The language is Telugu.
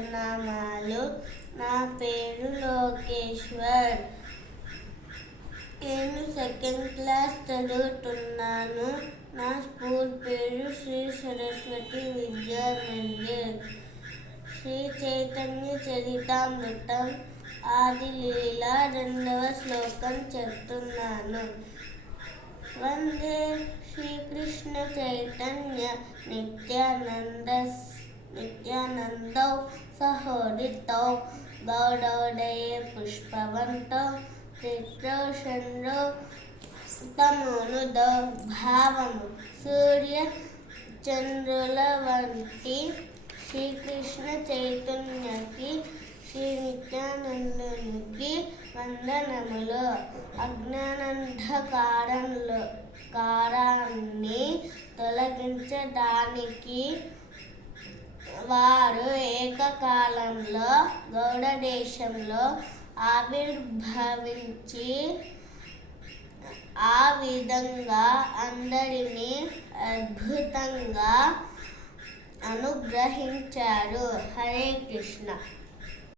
ప్రణామాలు. నా పేరు లోకేశ్వర్. నేను సెకండ్ క్లాస్ చదువుతున్నాను. నా స్కూల్ పేరు శ్రీ సరస్వతి విద్యా మందిర్. శ్రీ చైతన్య చరితామృతం ఆదిలీల 2వ శ్లోకం చెప్తున్నాను. వందే శ్రీకృష్ణ చైతన్య నిత్యానందౌ సహోదితౌ గౌడౌదయే పుష్పవంతౌ చిత్రోషండో తమోనుదో. భావము: సూర్య చంద్రుల వంటి శ్రీకృష్ణ చైతన్యకి, శ్రీ నిత్యానందునికి వందనములు. అజ్ఞానాంధకారాన్ని తొలగించడానికి వారు ఏకకాలంలో గౌడ దేశంలో ఆవిర్భవించి ఆ విధంగా అందరినీ అద్భుతంగా అనుగ్రహించారు. హరే కృష్ణ.